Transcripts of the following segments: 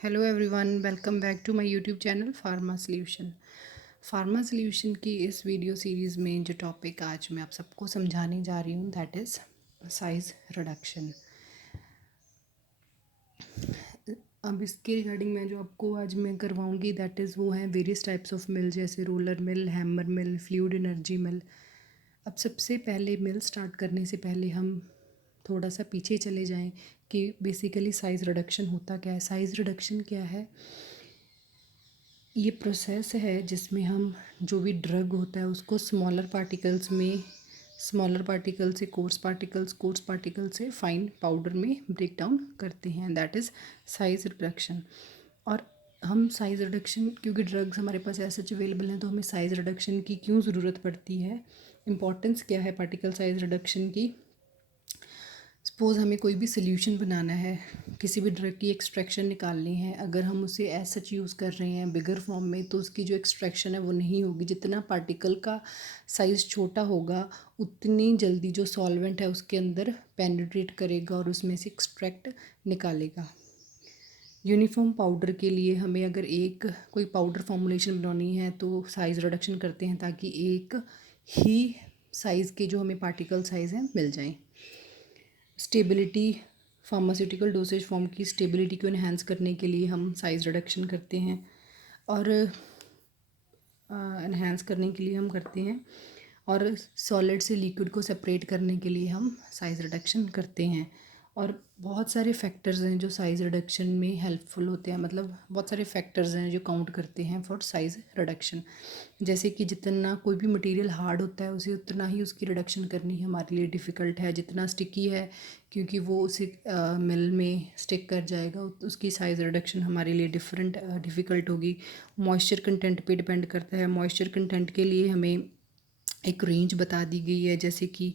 Hello everyone, welcome back to my YouTube channel Pharma Solution की इस video series में जो टॉपिक आज मैं आप सबको समझाने जा रही हूँ दैट इज़ साइज़ रिडक्शन। अब इसके रिगार्डिंग मैं जो आपको आज मैं करवाऊँगी दैट इज़ वो है वेरियस टाइप्स ऑफ मिल, जैसे roller mill, hammer mill, fluid energy mill. अब सबसे पहले मिल स्टार्ट करने से पहले हम थोड़ा सा पीछे चले जाएं कि बेसिकली साइज़ रिडक्शन होता क्या है। साइज़ रिडक्शन क्या है? ये प्रोसेस है जिसमें हम जो भी ड्रग होता है उसको स्मॉलर पार्टिकल से कोर्स पार्टिकल से फाइन पाउडर में ब्रेक डाउन करते हैं, दैट इज़ साइज़ रिडक्शन। और हम साइज़ रिडक्शन, क्योंकि ड्रग्स हमारे पास ऐसे अवेलेबल हैं, तो हमें साइज़ रिडक्शन की क्यों ज़रूरत पड़ती है, इम्पॉर्टेंस क्या है पार्टिकल साइज़ रिडक्शन की। सपोज़ हमें कोई भी सोल्यूशन बनाना है, किसी भी ड्रग की एक्सट्रैक्शन निकालनी है, अगर हम उसे एज सच यूज़ कर रहे हैं बिगर फॉर्म में, तो उसकी जो एक्सट्रैक्शन है वो नहीं होगी। जितना पार्टिकल का साइज़ छोटा होगा उतनी जल्दी जो सॉल्वेंट है उसके अंदर पेनिट्रेट करेगा और उसमें से एक्सट्रैक्ट निकालेगा। यूनिफॉर्म पाउडर के लिए हमें अगर एक कोई पाउडर फॉर्मुलेशन बनानी है तो साइज़ रिडक्शन करते हैं ताकि एक ही साइज़ के जो हमें पार्टिकल साइज़ हैं मिल जाएं। स्टेबिलिटी, फार्मास्यूटिकल डोसेज फॉर्म की स्टेबिलिटी को इन्हेंस करने के लिए हम साइज़ रिडक्शन करते हैं, और इन्हेंस करने के लिए हम करते हैं, और सॉलिड से लिक्विड को सेपरेट करने के लिए हम साइज़ रिडक्शन करते हैं। और बहुत सारे फैक्टर्स हैं जो साइज़ रिडक्शन में हेल्पफुल होते हैं, मतलब बहुत सारे फैक्टर्स हैं जो काउंट करते हैं फॉर साइज़ रिडक्शन। जैसे कि जितना कोई भी मटेरियल हार्ड होता है उसे उतना ही उसकी रिडक्शन करनी हमारे लिए डिफ़िकल्ट है। जितना स्टिकी है, क्योंकि वो उसे मिल में स्टिक कर जाएगा, उसकी साइज़ रिडक्शन हमारे लिए डिफ़िकल्ट होगी। मॉइस्चर कंटेंट पे डिपेंड करता है। मॉइस्चर कंटेंट के लिए हमें एक रेंज बता दी गई है, जैसे कि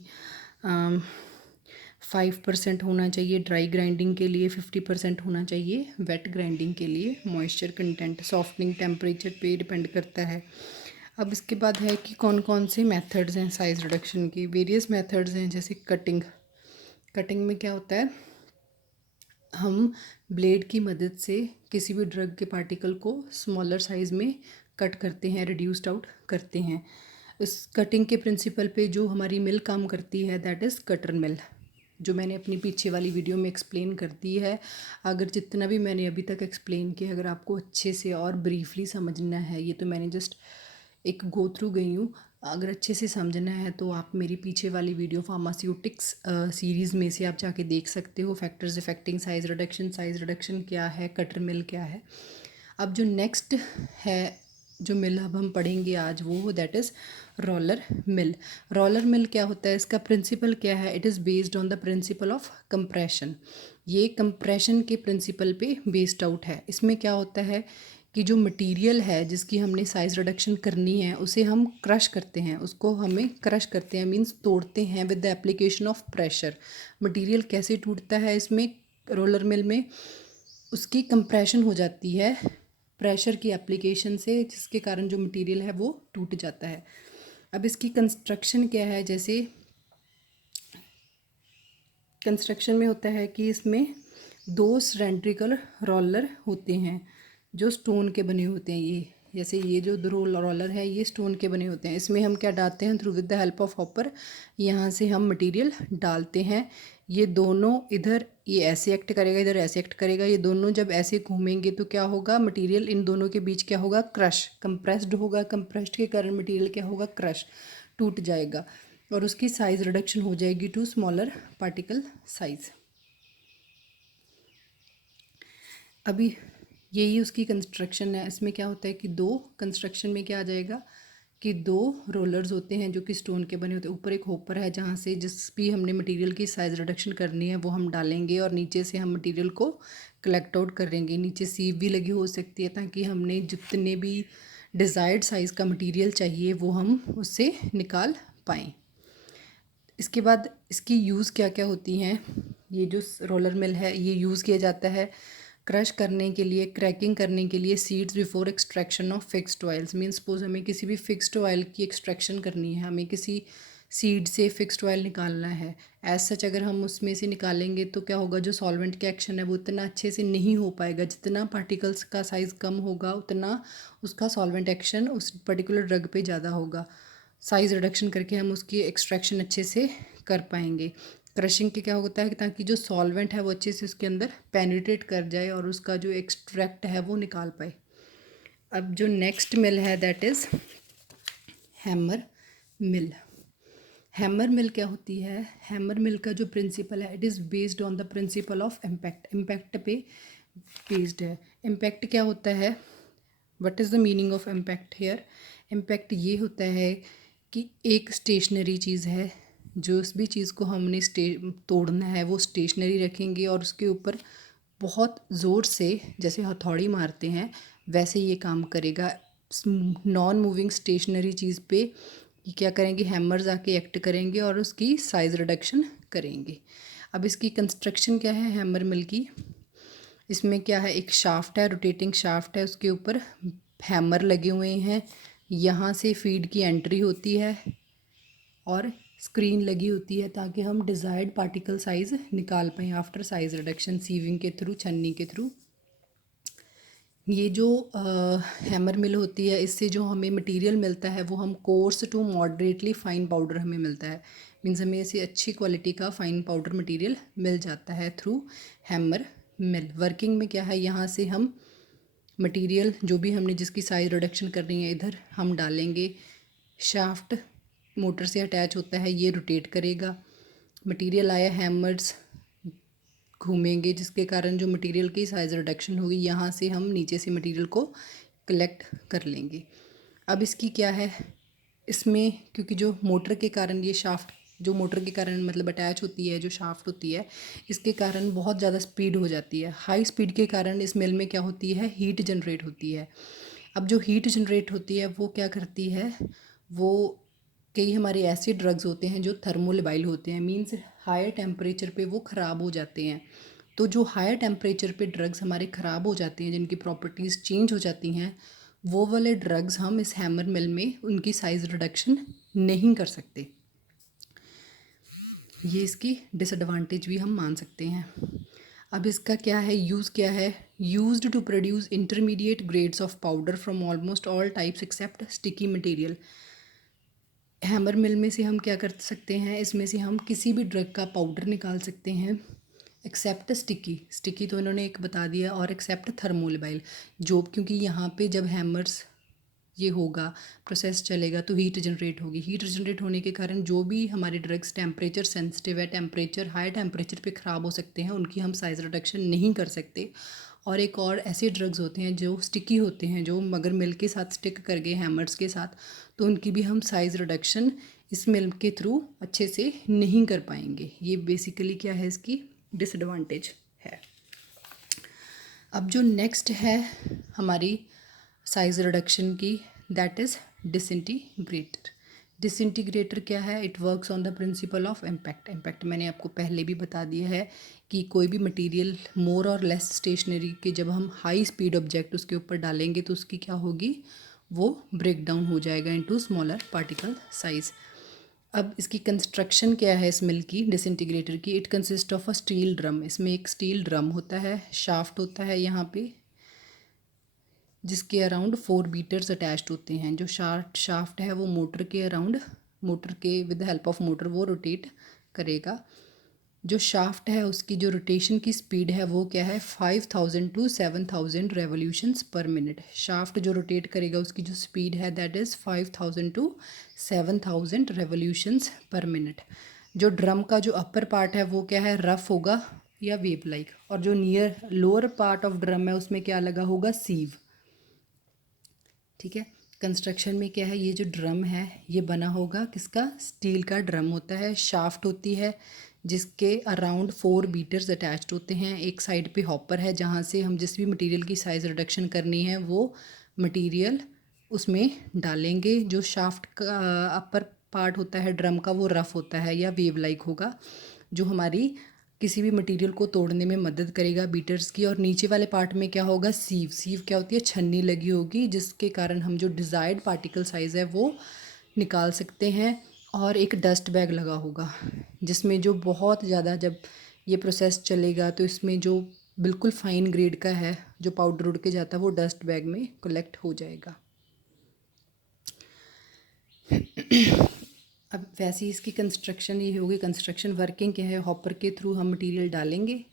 5% होना चाहिए ड्राई ग्राइंडिंग के लिए, 50% होना चाहिए वेट ग्राइंडिंग के लिए। मॉइस्चर कंटेंट सॉफ्टनिंग टेम्परेचर पे डिपेंड करता है। अब इसके बाद है कि कौन कौन से मेथड्स हैं साइज़ रिडक्शन की। वेरियस मेथड्स हैं, जैसे कटिंग में क्या होता है, हम ब्लेड की मदद से किसी भी ड्रग के पार्टिकल को स्मॉलर साइज़ में कट करते हैं, रिड्यूस्ड आउट करते हैं। इस कटिंग के प्रिंसिपल पे जो हमारी मिल काम करती है दैट इज़ कटर मिल, जो मैंने अपनी पीछे वाली वीडियो में एक्सप्लेन कर दी है। अगर जितना भी मैंने अभी तक एक्सप्लेन किया, अगर आपको अच्छे से और ब्रीफली समझना है, ये तो मैंने जस्ट एक गो थ्रू गई हूँ, अगर अच्छे से समझना है तो आप मेरी पीछे वाली वीडियो फार्मास्यूटिक्स सीरीज़ में से आप जाके देख सकते हो। फैक्टर्स इफेक्टिंग साइज़ रिडक्शन क्या है, कटर मिल क्या है। अब जो नेक्स्ट है, जो मिल अब हम पढ़ेंगे आज, वो that is roller mill. Roller mill क्या होता है, इसका प्रिंसिपल क्या है, it is based on the principle of compression. ये कंप्रेशन के प्रिंसिपल पे बेस्ड आउट है। इसमें क्या होता है कि जो मटेरियल है जिसकी हमने साइज़ रिडक्शन करनी है उसे हम क्रश करते हैं, उसको हमें क्रश करते हैं मींस तोड़ते हैं with the application of pressure. Material कैसे टूटता है इसमें, रोलर मिल में, उसकी कंप्रेशन हो जाती है प्रेशर की एप्लीकेशन से, जिसके कारण जो मटेरियल है वो टूट जाता है। अब इसकी कंस्ट्रक्शन क्या है, जैसे कंस्ट्रक्शन में होता है कि इसमें दो सिलेंड्रिकल रोलर होते हैं जो स्टोन के बने होते हैं। ये जैसे ये जो दो रोलर है ये स्टोन के बने होते हैं। इसमें हम क्या डालते हैं, through with the help of hopper यहाँ से हम मटेरियल डालते हैं। ये दोनों इधर ये ऐसे एक्ट करेगा, इधर ऐसे एक्ट करेगा। ये दोनों जब ऐसे घूमेंगे तो क्या होगा, मटेरियल इन दोनों के बीच क्या होगा, क्रश, कंप्रेस्ड होगा। कंप्रेस्ड के कारण मटेरियल क्या होगा, क्रश, टूट जाएगा, और उसकी साइज़ रिडक्शन हो जाएगी टू स्मॉलर पार्टिकल साइज़। अभी यही उसकी कंस्ट्रक्शन है। इसमें क्या होता है कि दो कंस्ट्रक्शन में क्या आ जाएगा कि दो रोलर्स होते हैं जो कि स्टोन के बने होते हैं। ऊपर एक होपर है जहाँ से जिस भी हमने मटेरियल की साइज़ रिडक्शन करनी है वो हम डालेंगे, और नीचे से हम मटेरियल को कलेक्ट आउट करेंगे। नीचे सीव भी लगी हो सकती है ताकि हमने जितने भी डिज़ायर्ड साइज़ का मटेरियल चाहिए वो हम उससे निकाल पाएँ। इसके बाद इसकी यूज़ क्या क्या होती हैं, ये जो रोलर मिल है ये यूज़ किया जाता है क्रश करने के लिए, क्रैकिंग करने के लिए seeds before extraction of fixed oils. Mean suppose हमें किसी भी फिक्स्ड ऑयल की एक्सट्रैक्शन करनी है, हमें किसी सीड से फिक्स्ड ऑयल निकालना है। एज सच अगर हम उसमें से निकालेंगे तो क्या होगा, जो सॉल्वेंट का एक्शन है वो उतना अच्छे से नहीं हो पाएगा। जितना पार्टिकल्स का साइज़ कम होगा उतना उसका सॉल्वेंट एक्शन उस पर्टिकुलर ड्रग पे ज़्यादा होगा। साइज़ रिडक्शन करके हम उसकी एक्सट्रैक्शन अच्छे से कर पाएंगे। क्रशिंग के क्या होता है कि ताकि जो सॉल्वेंट है वो अच्छे से उसके अंदर पेनिट्रेट कर जाए और उसका जो एक्सट्रैक्ट है वो निकाल पाए। अब जो नेक्स्ट मिल है that is hammer mill. Hammer mill क्या होती है? हैमर मिल का जो प्रिंसिपल है it is based on the principle of impact. Impact पे बेस्ड है। इम्पैक्ट क्या होता है? What is the meaning of impact here? Impact ये होता है कि एक स्टेशनरी चीज़ है, जो उस भी चीज़ को हमने तोड़ना है वो स्टेशनरी रखेंगे और उसके ऊपर बहुत ज़ोर से जैसे हथौड़ी मारते हैं वैसे ये काम करेगा। नॉन मूविंग स्टेशनरी चीज़ पे ये क्या करेंगे, हैमर्स आके एक्ट करेंगे और उसकी साइज़ रिडक्शन करेंगे। अब इसकी कंस्ट्रक्शन क्या है हैमर मिल की? इसमें क्या है, एक शाफ्ट है, रोटेटिंग शाफ्ट है, उसके ऊपर हैमर लगे हुए हैं। यहाँ से फीड की एंट्री होती है और स्क्रीन लगी होती है ताकि हम डिज़ायर्ड पार्टिकल साइज़ निकाल पाएँ आफ्टर साइज़ रिडक्शन सीविंग के थ्रू, छन्नी के थ्रू। ये जो हैमर मिल होती है इससे जो हमें मटेरियल मिलता है वो हम coarse to moderately fine powder हमें मिलता है। मीन्स हमें ऐसी अच्छी क्वालिटी का फ़ाइन पाउडर मटेरियल मिल जाता है थ्रू हैमर मिल। वर्किंग में क्या है, यहाँ से हम मटेरियल जो भी हमने जिसकी साइज़ रिडक्शन करनी है इधर हम डालेंगे। शाफ्ट मोटर से अटैच होता है, ये रोटेट करेगा। मटेरियल आया, हैमर्स घूमेंगे जिसके कारण जो मटेरियल की साइज़ रिडक्शन होगी। यहाँ से हम नीचे से मटेरियल को कलेक्ट कर लेंगे। अब इसकी क्या है, इसमें क्योंकि जो मोटर के कारण ये शाफ्ट जो मोटर के कारण मतलब अटैच होती है, जो शाफ्ट होती है इसके कारण बहुत ज़्यादा स्पीड हो जाती है। हाई स्पीड के कारण इस मिल में क्या होती है, हीट जनरेट होती है। अब जो हीट जनरेट होती है वो क्या करती है, वो कई हमारे ऐसे ड्रग्स होते हैं जो थर्मोलिबाइल होते हैं, मींस हायर टेम्परेचर पे वो ख़राब हो जाते हैं। तो जो हायर टेम्परेचर पे ड्रग्स हमारे ख़राब हो जाते हैं, जिनकी प्रॉपर्टीज़ चेंज हो जाती हैं, वो वाले ड्रग्स हम इस हैमर मिल में उनकी साइज़ रिडक्शन नहीं कर सकते। ये इसकी डिसएडवांटेज भी हम मान सकते हैं। अब इसका क्या है, यूज़ क्या है? Used to produce intermediate grades of powder from almost all types except sticky material. Hammer mill में से हम क्या कर सकते हैं, इसमें से हम किसी भी ड्रग का पाउडर निकाल सकते हैं एक्सेप्ट स्टिकी। स्टिकी तो इन्होंने एक बता दिया, और एक्सेप्ट थर्मोलिबाइल। जो क्योंकि यहाँ पे जब हैमर्स ये होगा, प्रोसेस चलेगा तो हीट जनरेट होगी। हीट जनरेट होने के कारण जो भी हमारे ड्रग्स टेम्परेचर सेंसिटिव है, टेम्परेचर हाई टेम्परेचर पे ख़राब हो सकते हैं, उनकी हम साइज़ रिडक्शन नहीं कर सकते। और एक और ऐसे ड्रग्स होते हैं जो स्टिकी होते हैं, जो मगर मिल के साथ स्टिक कर गए हैमर्स के साथ, तो उनकी भी हम साइज़ रिडक्शन इस मिल के थ्रू अच्छे से नहीं कर पाएंगे। ये बेसिकली क्या है, इसकी डिसएडवांटेज है। अब जो नेक्स्ट है हमारी साइज़ रिडक्शन की, दैट इज़ डिसइंटीग्रेटर। डिसइंटीग्रेटर क्या है? It works on the principle of impact. Impact मैंने आपको पहले भी बता दिया है कि कोई भी मटेरियल मोर और लेस स्टेशनरी के जब हम हाई स्पीड ऑब्जेक्ट उसके ऊपर डालेंगे तो उसकी क्या होगी, वो ब्रेक डाउन हो जाएगा इनटू स्मॉलर पार्टिकल साइज़। अब इसकी कंस्ट्रक्शन क्या है इस मिल की, डिसइंटीग्रेटर की? It consist of a steel drum. इसमें एक स्टील ड्रम होता है, शाफ्ट होता है यहाँ पे, जिसके अराउंड 4 बीटर्स अटैच्ड होते हैं। जो शाफ्ट है वो मोटर के अराउंड, मोटर के with the help of motor वो रोटेट करेगा। जो शाफ्ट है उसकी जो रोटेशन की स्पीड है वो क्या है, 5000 to 7000 revolutions per minute. Shaft जो रोटेट करेगा उसकी जो स्पीड है that is 5000 to 7000 revolutions per minute. जो ड्रम का जो अपर पार्ट है वो क्या है, रफ होगा या वेव लाइक, और जो near lower part of drum है उसमें क्या लगा होगा, सीव। ठीक है। कंस्ट्रक्शन में क्या है, ये जो ड्रम है ये बना होगा किसका, स्टील का ड्रम होता है। शाफ्ट होती है जिसके अराउंड 4 बीटर्स अटैच्ड होते हैं। एक साइड पे हॉपर है जहाँ से हम जिस भी मटेरियल की साइज़ रिडक्शन करनी है वो मटेरियल उसमें डालेंगे। जो शाफ्ट का अपर पार्ट होता है ड्रम का वो रफ़ होता है या वेव लाइक होगा, जो हमारी किसी भी मटेरियल को तोड़ने में मदद करेगा बीटर्स की। और नीचे वाले पार्ट में क्या होगा, सीव। सीव क्या होती है, छन्नी लगी होगी, जिसके कारण हम जो डिज़ायर्ड पार्टिकल साइज़ है वो निकाल सकते हैं। और एक डस्ट बैग लगा होगा, जिसमें जो बहुत ज़्यादा, जब ये प्रोसेस चलेगा तो इसमें जो बिल्कुल फाइन ग्रेड का है जो पाउडर उड़ के जाता है वो डस्ट बैग में कलेक्ट हो जाएगा। अब वैसे ही इसकी कंस्ट्रक्शन ये होगी। कंस्ट्रक्शन वर्किंग क्या है, हॉपर के थ्रू हम मटेरियल डालेंगे,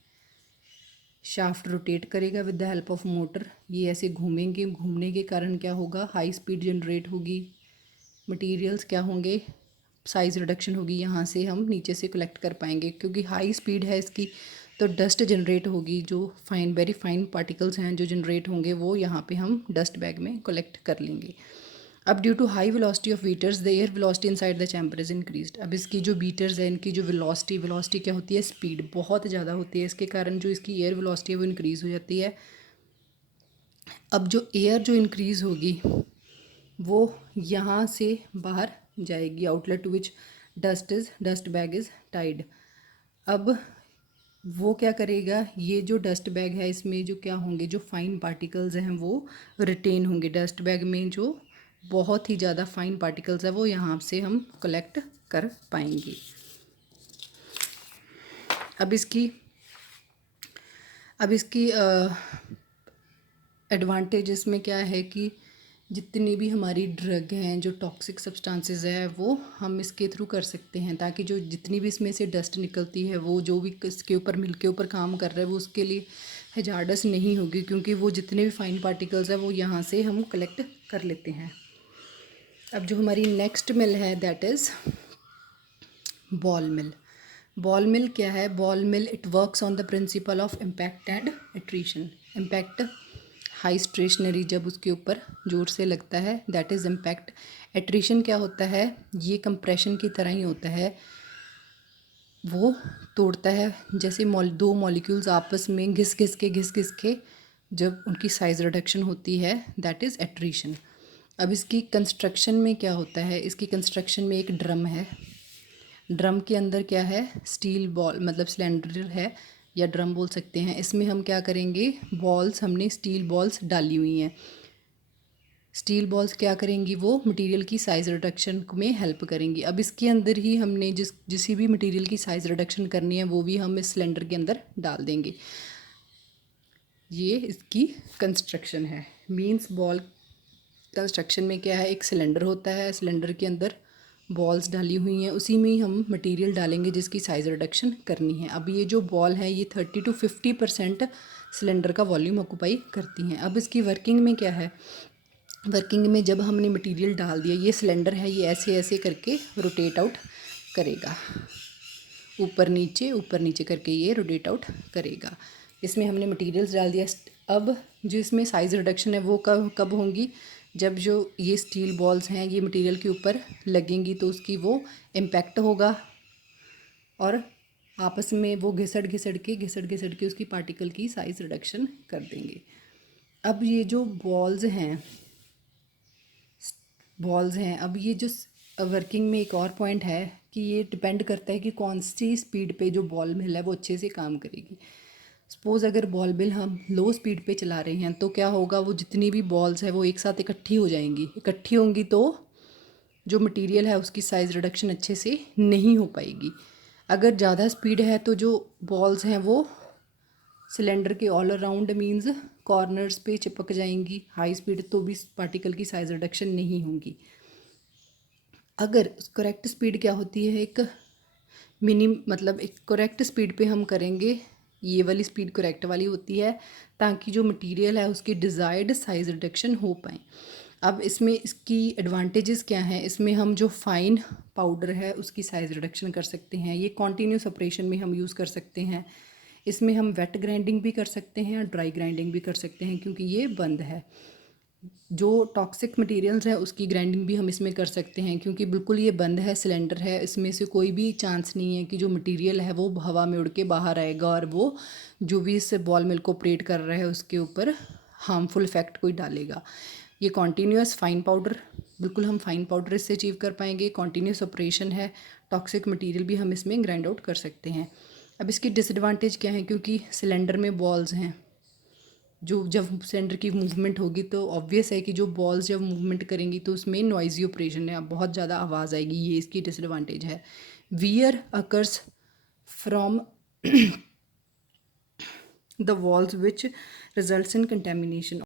शाफ्ट रोटेट करेगा with the help of motor, ये ऐसे घूमेंगे, घूमने के कारण क्या होगा, हाई स्पीड जनरेट होगी, मटेरियल्स क्या होंगे, साइज़ रिडक्शन होगी, यहाँ से हम नीचे से कलेक्ट कर पाएंगे क्योंकि हाई स्पीड है इसकी, तो डस्ट जनरेट होगी, जो फाइन वेरी फाइन पार्टिकल्स हैं जो जनरेट होंगे वो यहाँ पे हम डस्ट बैग में कलेक्ट कर लेंगे। अब due to high velocity of beaters the air velocity inside the chamber is increased. अब इसकी जो बीटर्स है इनकी जो वेलोसिटी क्या होती है, स्पीड बहुत ज़्यादा होती है, इसके कारण जो इसकी एयर वेलोसिटी है वो इंक्रीज़ हो जाती है। अब जो एयर जो इंक्रीज़ होगी वो यहाँ से बाहर जाएगी, outlet to which dust bag is tied. अब वो क्या करेगा, ये जो डस्ट बैग है इसमें जो क्या होंगे, जो फाइन पार्टिकल्स हैं वो रिटेन होंगे। डस्ट बैग में जो बहुत ही ज़्यादा फाइन पार्टिकल्स है वो यहाँ से हम कलेक्ट कर पाएंगे। अब इसकी एडवांटेज इसमें क्या है कि जितनी भी हमारी ड्रग हैं, जो टॉक्सिक सब्सटेंसेस है वो हम इसके थ्रू कर सकते हैं, ताकि जो जितनी भी इसमें से डस्ट निकलती है वो जो भी इसके ऊपर मिल के ऊपर काम कर रहा है वो उसके लिए हैजार्डस नहीं होगी, क्योंकि वो जितने भी फाइन पार्टिकल्स है वो यहाँ से हम कलेक्ट कर लेते हैं। अब जो हमारी नेक्स्ट मिल है that is ball mill. Ball mill क्या है, ball mill it works on the principle of impact and attrition. Impact high stationary जब उसके ऊपर जोर से लगता है दैट इज़ इम्पैक्ट। एट्रीशन क्या होता है, ये कंप्रेशन की तरह ही होता है, वो तोड़ता है, जैसे दो मॉलिक्यूल्स आपस में घिस घिस के जब उनकी साइज़ रिडक्शन होती है दैट इज़ एट्रीशन। अब इसकी कंस्ट्रक्शन में क्या होता है, इसकी कंस्ट्रक्शन में एक ड्रम है, ड्रम के अंदर क्या है, स्टील बॉल मतलब सिलेंडर है या ड्रम बोल सकते हैं। इसमें हम क्या करेंगे, बॉल्स, हमने स्टील बॉल्स डाली हुई हैं। स्टील बॉल्स क्या करेंगी, वो मटेरियल की साइज़ रिडक्शन में हेल्प करेंगी। अब इसके अंदर ही हमने जिस भी मटेरियल की साइज़ रिडक्शन करनी है वो भी हम इस सिलेंडर के अंदर डाल देंगे। ये इसकी कंस्ट्रक्शन है। मींस बॉल कंस्ट्रक्शन में क्या है, एक सिलेंडर होता है, सिलेंडर के अंदर बॉल्स डाली हुई हैं, उसी में ही हम मटेरियल डालेंगे जिसकी साइज़ रिडक्शन करनी है। अब ये जो बॉल है ये 30 to 50% सिलेंडर का वॉल्यूम ऑक्यूपाई करती हैं। अब इसकी वर्किंग में क्या है, वर्किंग में जब हमने मटेरियल डाल दिया, ये सिलेंडर है, ये ऐसे ऐसे करके रोटेट आउट करेगा, ऊपर नीचे करके ये रोटेट आउट करेगा। इसमें हमने मटेरियल्स डाल दिया। अब जो इसमें साइज़ रिडक्शन है वो कब होंगी, जब जो ये स्टील बॉल्स हैं ये मटेरियल के ऊपर लगेंगी तो उसकी वो इम्पैक्ट होगा और आपस में वो घिसट घिसट के उसकी पार्टिकल की साइज़ रिडक्शन कर देंगे। अब ये जो बॉल्स हैं, अब ये जो वर्किंग में एक और पॉइंट है कि ये डिपेंड करता है कि कौन सी स्पीड पे जो बॉल मिल है वो अच्छे से काम करेगी। सपोज़ अगर बॉल मिल हम लो स्पीड पे चला रहे हैं तो क्या होगा, वो जितनी भी बॉल्स है वो एक साथ इकट्ठी हो जाएंगी, इकट्ठी होंगी तो जो मटेरियल है उसकी साइज़ रिडक्शन अच्छे से नहीं हो पाएगी। अगर ज़्यादा स्पीड है तो जो बॉल्स हैं वो सिलेंडर के ऑल अराउंड मींस कॉर्नर्स पे चिपक जाएंगी। हाई स्पीड तो भी पार्टिकल की साइज़ रिडक्शन नहीं होगी। अगर करेक्ट स्पीड क्या होती है, एक मतलब एक करेक्ट स्पीड पे हम करेंगे, ये वाली स्पीड करेक्ट वाली होती है ताकि जो मटेरियल है उसकी डिज़ायर्ड साइज़ रिडक्शन हो पाए। अब इसमें इसकी एडवांटेजेस क्या हैं, इसमें हम जो फाइन पाउडर है उसकी साइज़ रिडक्शन कर सकते हैं, ये कॉन्टीन्यूस ऑपरेशन में हम यूज़ कर सकते हैं। इसमें हम वेट ग्राइंडिंग भी कर सकते हैं और ड्राई ग्राइंडिंग भी कर सकते हैं क्योंकि ये बंद है। जो टॉक्सिक मटेरियल्स है उसकी ग्राइंडिंग भी हम इसमें कर सकते हैं क्योंकि बिल्कुल ये बंद है, सिलेंडर है, इसमें से कोई भी चांस नहीं है कि जो मटेरियल है वो हवा में उड़ के बाहर आएगा और वो जो भी इस बॉल मिल को ऑपरेट कर रहा है उसके ऊपर हार्मफुल इफेक्ट कोई डालेगा। ये कॉन्टीन्यूस फाइन पाउडर, बिल्कुल हम फाइन पाउडर इससे अचीव कर पाएंगे। कॉन्टीन्यूस ऑपरेशन है, टॉक्सिक मटीरियल भी हम इसमें ग्राइंड आउट कर सकते हैं। अब इसकी डिसएडवांटेज क्या है, क्योंकि सिलेंडर में बॉल्स हैं, जो जब सिलेंडर की मूवमेंट होगी तो ऑब्वियस है कि जो बॉल्स जब मूवमेंट करेंगी तो उसमें नॉइजी ऑपरेशन है, बहुत ज़्यादा आवाज़ आएगी, ये इसकी डिसएडवांटेज है। Wear occurs from the walls which results in contamination